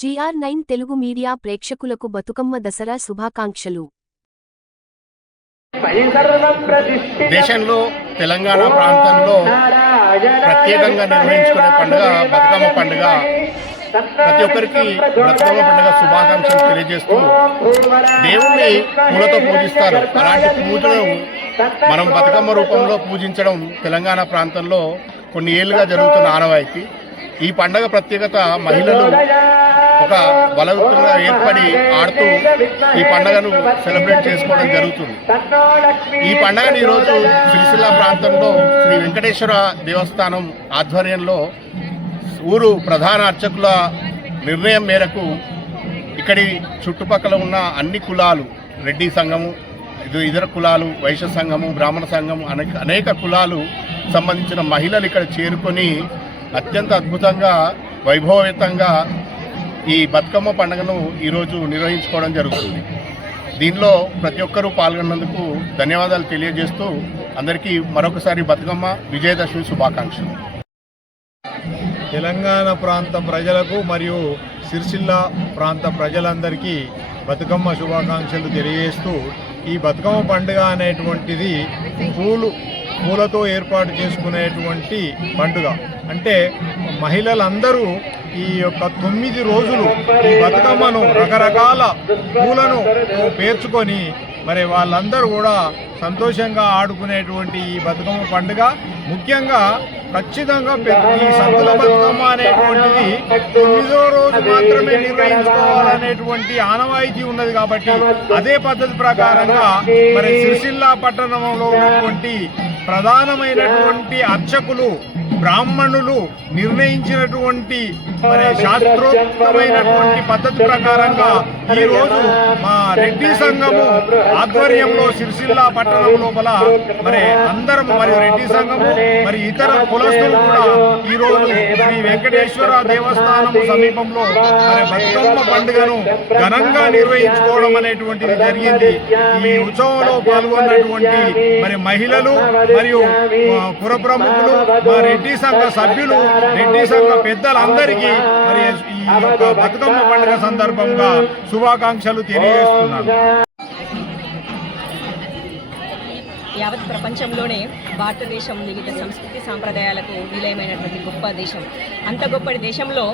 GR9 Telugu media ప్రేక్షకులకు బతుకమ్మ దసరా శుభాకాంక్షలు. దేశంలో తెలంగాణ ప్రాంతంలో ప్రత్యేకంగా నిర్వహించుకునే పండుగ బతుకమ్మ పండుగ. ప్రతి ఒక్కరికి బతుకమ్మ పండుగ శుభాకాంక్షలు తెలియజేస్తూ దేవుణ్ణి పూలతో పూజిస్తారు. అలాంటి పూజలు మనం బతుకమ్మ రూపంలో పూజించడం తెలంగాణ ప్రాంతంలో కొన్ని ఏళ్లుగా జరుగుతున్న ఆనవాయితీ. ఈ పండుగ ప్రత్యేకత మహిళలు ఒక బలవంతంగా ఏర్పడి ఆడుతూ ఈ పండుగను సెలబ్రేట్ చేసుకోవడం జరుగుతుంది. ఈ పండుగను ఈరోజు సిరిసిల్ల ప్రాంతంలో శ్రీ వెంకటేశ్వర దేవస్థానం ఆధ్వర్యంలో ఊరు ప్రధాన అర్చకుల నిర్ణయం మేరకు ఇక్కడి చుట్టుపక్కల ఉన్న అన్ని కులాలు, రెడ్డి సంఘము, ఇతర కులాలు, వైశ్య సంఘము, బ్రాహ్మణ సంఘము, అనేక కులాలు సంబంధించిన మహిళలు ఇక్కడ చేరుకొని అత్యంత అద్భుతంగా వైభవయుతంగా ఈ బతుకమ్మ పండుగను ఈరోజు నిర్వహించుకోవడం జరుగుతుంది. దీనిలో ప్రతి ఒక్కరూ పాల్గొన్నందుకు ధన్యవాదాలు తెలియజేస్తూ అందరికీ మరొకసారి బతుకమ్మ విజయదశమి శుభాకాంక్షలు. తెలంగాణ ప్రాంత ప్రజలకు మరియు సిరిసిల్ల ప్రాంత ప్రజలందరికీ బతుకమ్మ శుభాకాంక్షలు తెలియజేస్తూ, ఈ బతుకమ్మ పండుగ అనేటువంటిది పూలతో ఏర్పాటు చేసుకునేటువంటి పండుగ. అంటే మహిళలందరూ ఈ యొక్క 9 రోజులు ఈ బతుకమ్మను రకరకాల పూలను పేర్చుకొని మరి వాళ్ళందరూ కూడా సంతోషంగా ఆడుకునేటువంటి ఈ బతుకమ్మ పండుగ ముఖ్యంగా ఖచ్చితంగా ఈ సద్దుల బతుకమ్మ అనేటువంటిది 9వ రోజు మాత్రమే నిర్వహించుకోవాలనేటువంటి ఆనవాయితీ ఉన్నది. కాబట్టి అదే పద్ధతి ప్రకారంగా మరి సిరిసిల్ల పట్టణంలో ఉన్నటువంటి ప్రధానమైనటువంటి అర్చకులు, బ్రాహ్మణులు నిర్ణయించినటువంటి మరి శాస్త్రోక్తమైనటువంటి పద్ధతి ప్రకారంగా ఈరోజు మా రెడ్డి సంఘము ఆధ్వర్యంలో సిరిసిల్ల పట్టణం లోపల మరి అందరం మరియు రెడ్డి సంఘము మరి ఇతర కులస్తులు కూడా ఈరోజు శ్రీ వెంకటేశ్వర దేవస్థానం సమీపంలో మరి బతుకమ్మ పండుగను ఘనంగా నిర్వహించుకోవడం అనేటువంటిది జరిగింది. ఈ ఉత్సవంలో పాల్గొన్నటువంటి మరి మహిళలు మరియు పుర ప్రముఖులు, మా రెడ్డి సంఘ సభ్యులు, రెడ్డి సంఘ పెద్దలందరికీ మరి ఈ యొక్క బతుకమ్మ పండుగ సందర్భంగా శుభాకాంక్షలు తెలియజేస్తున్నాను. యావత్ ప్రపంచంలోనే భారతదేశం వివిధ సంస్కృతి సాంప్రదాయాలకు నిలయమైనటువంటి గొప్ప దేశం. అంత గొప్పటి దేశంలో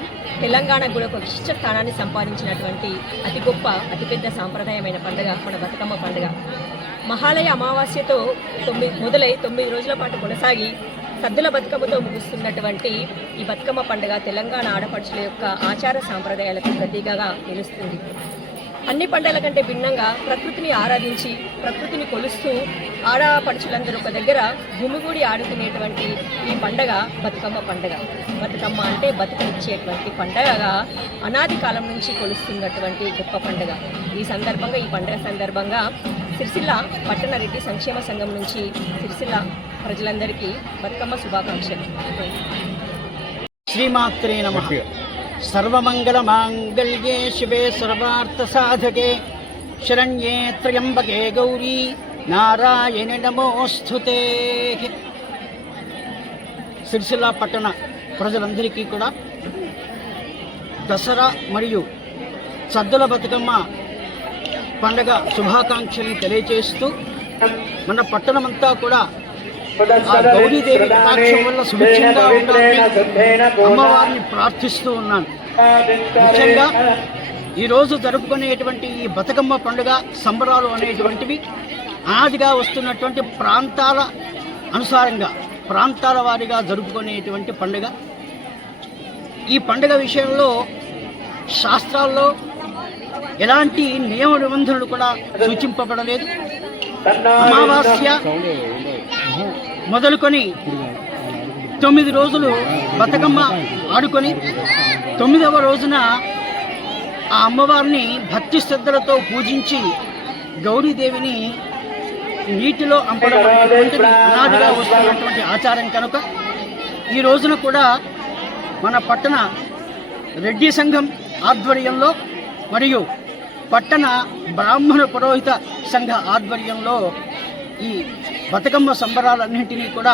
తెలంగాణ కూడా ఒక విశిష్ట స్థానాన్ని సంపాదించినటువంటి అతి గొప్ప అతిపెద్ద సాంప్రదాయమైన పండుగ మన బతుకమ్మ పండుగ. మహాలయ అమావాస్యతో మొదలై 9 రోజుల పాటు కొనసాగి సద్దుల బతుకమ్మతో ముగుస్తున్నటువంటి ఈ బతుకమ్మ పండుగ తెలంగాణ ఆడపడుచుల యొక్క ఆచార సాంప్రదాయాలకు ప్రతీకగా నిలుస్తుంది. అన్ని పండుగల కంటే భిన్నంగా ప్రకృతిని ఆరాధించి ప్రకృతిని కొలుస్తూ ఆడపడుచులందరూ ఒక దగ్గర గుమిగూడి ఆడుకునేటువంటి ఈ పండుగ బతుకమ్మ పండుగ. బతుకమ్మ అంటే బతుకనిచ్చేటువంటి పండుగగా అనాది కాలం నుంచి కొలుస్తున్నటువంటి గొప్ప పండుగ. ఈ పండుగ సందర్భంగా సిరిసిల్ల పట్టణ రెడ్డి సంక్షేమ సంఘం నుంచి సిరిసిల్ల ప్రజలందరికీ బతుకమ్మ శుభాకాంక్షలు. శ్రీమాత్రే నమః. సర్వమంగళ మాంగళ్యే శివే సర్వార్థ సాధకే శరణ్యే త్ర్యంబకే గౌరీ నారాయణ నమోస్తుతే. సిరిసిల్ల పట్టణ ప్రజలందరికీ కూడా దసరా మరియు సద్దుల బతుకమ్మ పండుగ శుభాకాంక్షలు తెలియజేస్తూ, మన పట్టణమంతా కూడా ఆ గౌరీదేవి కటాక్షం వల్ల సుభిక్షంగా ఉండాలని అమ్మవారిని ప్రార్థిస్తూ ఉన్నాను. ముఖ్యంగా ఈరోజు జరుపుకునేటువంటి ఈ బతుకమ్మ పండుగ సంబరాలు అనేటువంటివి ఆదిగా వస్తున్నటువంటి ప్రాంతాల అనుసారంగా ప్రాంతాల వారీగా జరుపుకునేటువంటి పండుగ. ఈ పండుగ విషయంలో శాస్త్రాల్లో ఎలాంటి నియమ నిబంధనలు కూడా సూచింపబడలేదు. అమావాస్య మొదలుకొని 9 రోజులు బతుకమ్మ ఆడుకొని 9వ రోజున ఆ అమ్మవారిని భక్తి శ్రద్ధలతో పూజించి గౌరీదేవిని నీటిలో అంపడం అనేటువంటిది అనాదిగా వస్తున్నటువంటి ఆచారం కనుక ఈ రోజున కూడా మన పట్టణ రెడ్డి సంఘం ఆధ్వర్యంలో మరియు పట్టణ బ్రాహ్మణ పురోహిత సంఘ ఆధ్వర్యంలో ఈ బతుకమ్మ సంబరాలన్నింటినీ కూడా